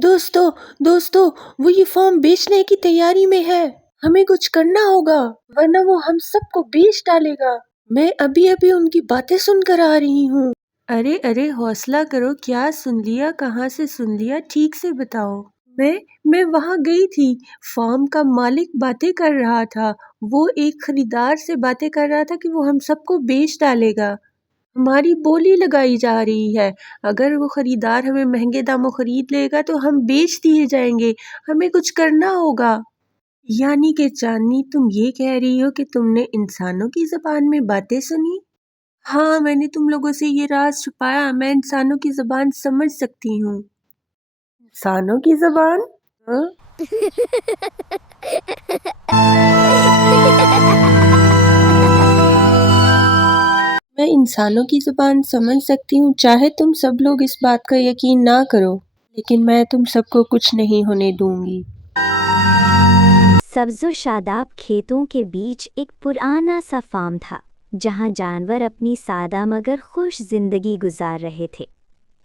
दोस्तों दोस्तों, वो ये फॉर्म बेचने की तैयारी में है। हमें कुछ करना होगा वरना वो हम सबको बेच डालेगा। मैं अभी अभी उनकी बातें सुनकर आ रही हूँ। अरे अरे, हौसला करो। क्या सुन लिया? कहाँ से सुन लिया? ठीक से बताओ। मैं वहाँ गई थी। फॉर्म का मालिक बातें कर रहा था। वो एक खरीदार से बातें कर रहा था कि वो हम सबको बेच डालेगा। हमारी बोली लगाई जा रही है। अगर वो खरीदार हमें महंगे दामों खरीद लेगा तो हम बेच दिए जाएंगे। हमें कुछ करना होगा। यानी कि चांदनी, तुम ये कह रही हो कि तुमने इंसानों की जबान में बातें सुनी? हाँ, मैंने तुम लोगों से ये राज छुपाया। मैं इंसानों की जबान समझ सकती हूँ। इंसानों की जबान? हाँ? मैं इंसानों की ज़ुबान समझ सकती हूँ, चाहे तुम सब लोग इस बात का यकीन ना करो, लेकिन मैं तुम सबको कुछ नहीं होने दूंगी। सब्ज़ो शादाब खेतों के बीच एक पुराना सा फार्म था, जहाँ जानवर अपनी सादा मगर खुश जिंदगी गुजार रहे थे।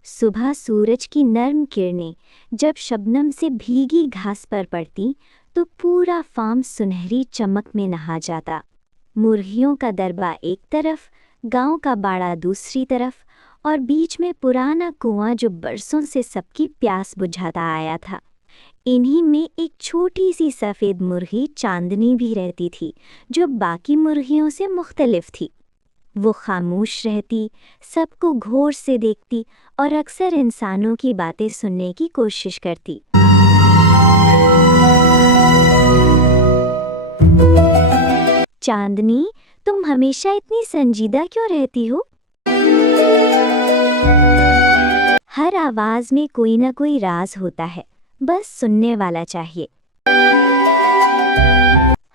सुबह सूरज की नर्म किरणें जब शबनम से भीगी घास पर पड़ती, तो पूरा फार्म सुनहरी चमक में नहा जाता। मुर्गियों का दरबा एक तरफ, गांव का बाड़ा दूसरी तरफ, और बीच में पुराना कुआं जो बरसों से सबकी प्यास बुझाता आया था। इन्हीं में एक छोटी सी सफ़ेद मुर्गी चांदनी भी रहती थी, जो बाकी मुर्गियों से मुख्तलिफ थी। वो खामोश रहती, सबको गौर से देखती और अक्सर इंसानों की बातें सुनने की कोशिश करती। चांदनी, तुम हमेशा इतनी संजीदा क्यों रहती हो? हर आवाज में कोई ना कोई राज होता है, बस सुनने वाला चाहिए।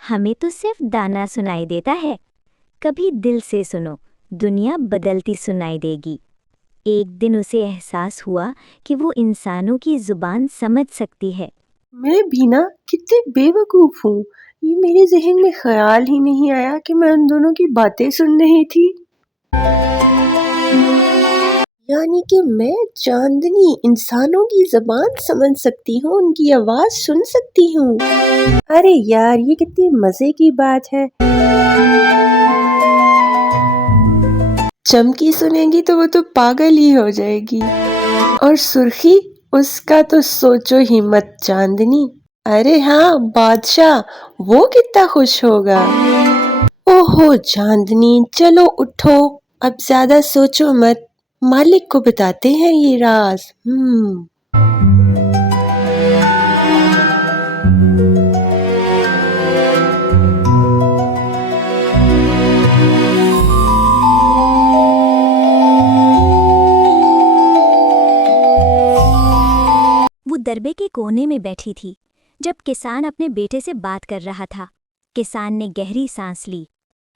हमें तो सिर्फ दाना सुनाई देता है। कभी दिल से सुनो, दुनिया बदलती सुनाई देगी। एक दिन उसे एहसास हुआ कि वो इंसानों की जुबान समझ सकती है। मैं भी ना कितनी बेवकूफ़ हूँ। ये मेरे ज़हन में ख्याल ही नहीं आया कि मैं उन दोनों की बातें सुन रही थी। यानी कि मैं चांदनी इंसानों की ज़बान समझ सकती हूँ, उनकी आवाज़ सुन सकती हूँ। अरे यार, ये कितनी मज़े की बात है। चमकी सुनेगी तो वो तो पागल ही हो जाएगी। और सुर्खी, उसका तो सोचो ही मत चांदनी। अरे हाँ, बादशाह, वो कितना खुश होगा। ओहो चांदनी, चलो उठो, अब ज्यादा सोचो मत। मालिक को बताते हैं ये राज। वो दरबे के कोने में बैठी थी, जब किसान अपने बेटे से बात कर रहा था। किसान ने गहरी सांस ली।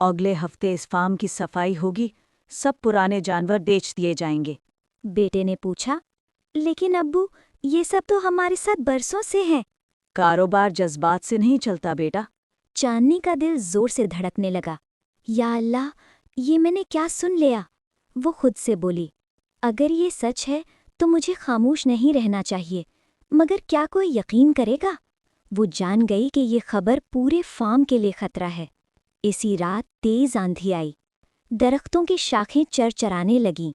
अगले हफ्ते इस फार्म की सफाई होगी, सब पुराने जानवर बेच दिए जाएंगे। बेटे ने पूछा, लेकिन अब्बू, ये सब तो हमारे साथ बरसों से है। कारोबार जज्बात से नहीं चलता बेटा। चांदनी का दिल जोर से धड़कने लगा। या अल्लाह, ये मैंने क्या सुन लिया? वो खुद से बोली, अगर ये सच है तो मुझे खामोश नहीं रहना चाहिए, मगर क्या कोई यकीन करेगा? वो जान गई कि ये खबर पूरे फार्म के लिए खतरा है। इसी रात तेज आंधी आई। दरख्तों की शाखें चरचराने लगीं।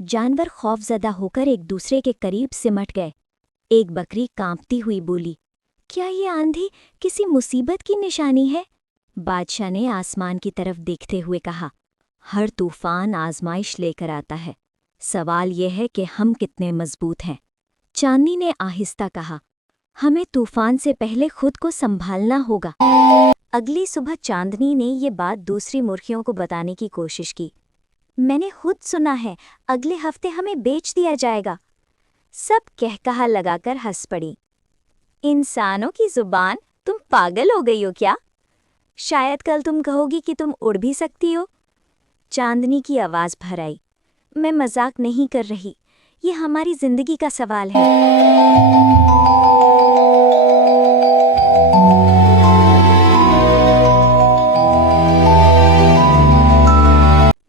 जानवर खौफजदा होकर एक दूसरे के करीब सिमट गए। एक बकरी कांपती हुई बोली, क्या ये आंधी किसी मुसीबत की निशानी है? बादशाह ने आसमान की तरफ देखते हुए कहा, हर तूफान आजमाइश लेकर आता है। सवाल यह है कि हम कितने मजबूत हैं। चांदनी ने आहिस्ता कहा, हमें तूफान से पहले खुद को संभालना होगा। अगली सुबह चांदनी ने ये बात दूसरी मुर्गियों को बताने की कोशिश की। मैंने खुद सुना है, अगले हफ्ते हमें बेच दिया जाएगा। सब कहकहा लगाकर हंस पड़ी। इंसानों की जुबान, तुम पागल हो गई हो क्या? शायद कल तुम कहोगी कि तुम उड़ भी सकती हो। चांदनी की आवाज़ भर आई, मैं मजाक नहीं कर रही, ये हमारी जिंदगी का सवाल है।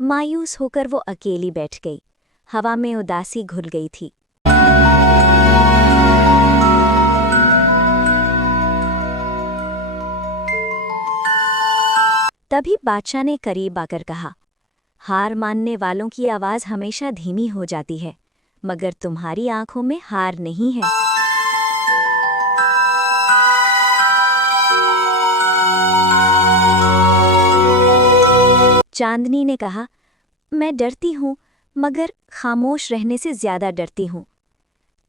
मायूस होकर वो अकेली बैठ गई। हवा में उदासी घुल गई थी। तभी बादशाह ने करीब आकर कहा, हार मानने वालों की आवाज़ हमेशा धीमी हो जाती है, मगर तुम्हारी आंखों में हार नहीं है। चांदनी ने कहा, मैं डरती हूँ, मगर खामोश रहने से ज्यादा डरती हूँ।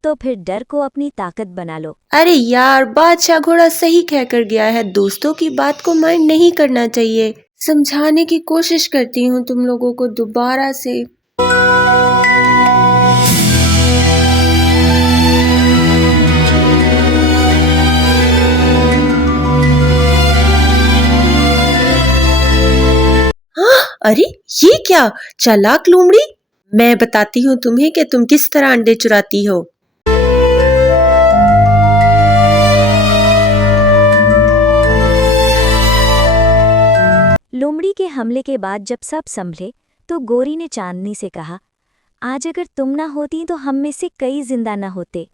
तो फिर डर को अपनी ताकत बना लो। अरे यार, बादशाह घोड़ा सही कहकर गया है, दोस्तों की बात को माइंड नहीं करना चाहिए। समझाने की कोशिश करती हूँ तुम लोगों को दोबारा से। अरे ये क्या, चालाक लोमड़ी, मैं बताती हूँ तुम्हें कि तुम किस तरह अंडे चुराती हो। लोमड़ी के हमले के बाद जब सब संभले तो गोरी ने चांदनी से कहा, आज अगर तुम ना होती तो हम में से कई जिंदा न होते।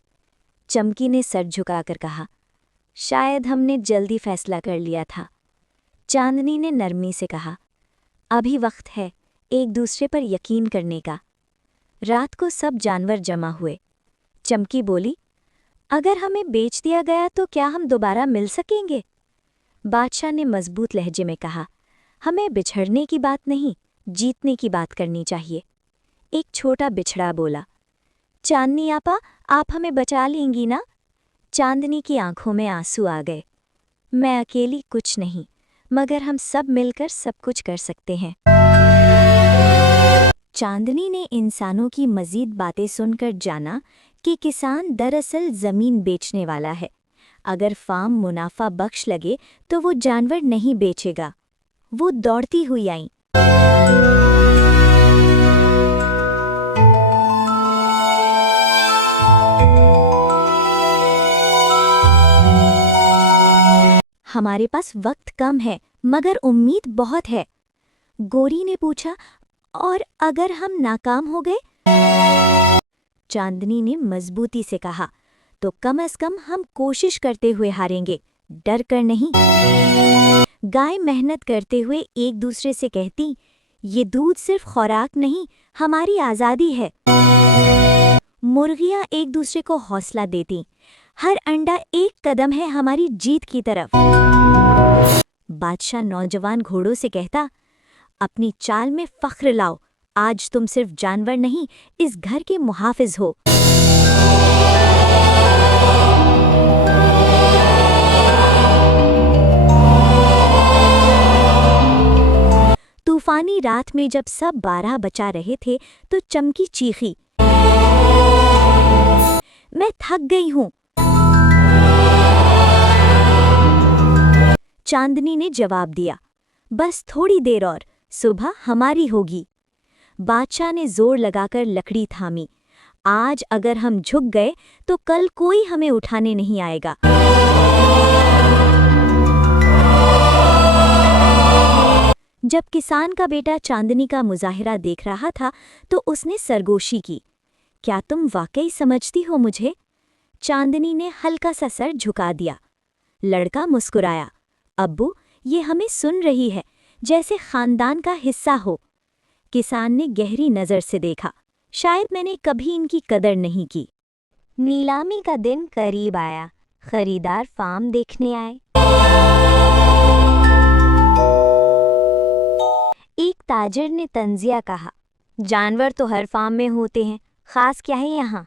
चमकी ने सर झुकाकर कहा, शायद हमने जल्दी फैसला कर लिया था। चांदनी ने नरमी से कहा, अभी वक्त है एक दूसरे पर यकीन करने का। रात को सब जानवर जमा हुए। चमकी बोली, अगर हमें बेच दिया गया तो क्या हम दोबारा मिल सकेंगे? बादशाह ने मजबूत लहजे में कहा, हमें बिछड़ने की बात नहीं, जीतने की बात करनी चाहिए। एक छोटा बिछड़ा बोला, चांदनी आपा, आप हमें बचा लेंगी ना? चांदनी की आंखों में आंसू आ गए। मैं अकेली कुछ नहीं, मगर हम सब मिलकर सब कुछ कर सकते हैं। चांदनी ने इंसानों की मजीद बातें सुनकर जाना कि किसान दरअसल जमीन बेचने वाला है। अगर फार्म मुनाफा बख्श लगे तो वो जानवर नहीं बेचेगा। वो दौड़ती हुई आई। हमारे पास वक्त कम है, मगर उम्मीद बहुत है। गोरी ने पूछा, और अगर हम नाकाम हो गए? चांदनी ने मजबूती से कहा, तो कम से कम हम कोशिश करते हुए हारेंगे, डर कर नहीं। गाय मेहनत करते हुए एक दूसरे से कहती, ये दूध सिर्फ खुराक नहीं, हमारी आज़ादी है। मुर्गियां एक दूसरे को हौसला देती, हर अंडा एक कदम है हमारी जीत की तरफ। बादशाह नौजवान घोड़ों से कहता, अपनी चाल में फख्र लाओ, आज तुम सिर्फ जानवर नहीं, इस घर के मुहाफिज हो। तूफानी रात में जब सब 12 बचा रहे थे तो चमकी चीखी, मैं थक गई हूं। चांदनी ने जवाब दिया, बस थोड़ी देर और, सुबह हमारी होगी। बादशाह ने जोर लगाकर लकड़ी थामी, आज अगर हम झुक गए तो कल कोई हमें उठाने नहीं आएगा। जब किसान का बेटा चांदनी का मुजाहिरा देख रहा था तो उसने सरगोशी की, क्या तुम वाकई समझती हो मुझे? चांदनी ने हल्का सा सर झुका दिया। लड़का मुस्कुराया, अब्बू, ये हमें सुन रही है, जैसे खानदान का हिस्सा हो। किसान ने गहरी नज़र से देखा, शायद मैंने कभी इनकी कदर नहीं की। नीलामी का दिन करीब आया। खरीदार फार्म देखने आए। एक ताजिर ने तंजिया कहा, जानवर तो हर फार्म में होते हैं, खास क्या है यहाँ?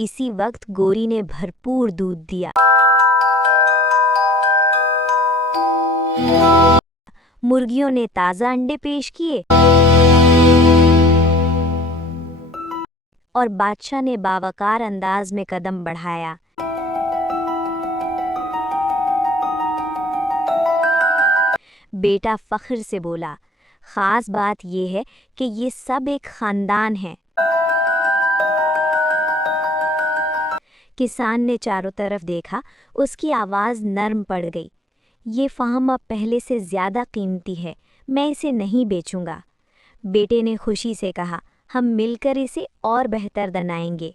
इसी वक्त गोरी ने भरपूर दूध दिया। मुर्गियों ने ताज़ा अंडे पेश किए और बादशाह ने बावकार अंदाज में कदम बढ़ाया। बेटा फख्र से बोला, खास बात यह है कि ये सब एक खानदान है। किसान ने चारों तरफ देखा, उसकी आवाज़ नर्म पड़ गई। ये फार्म अब पहले से ज़्यादा कीमती है, मैं इसे नहीं बेचूंगा। बेटे ने खुशी से कहा, हम मिलकर इसे और बेहतर बनाएंगे।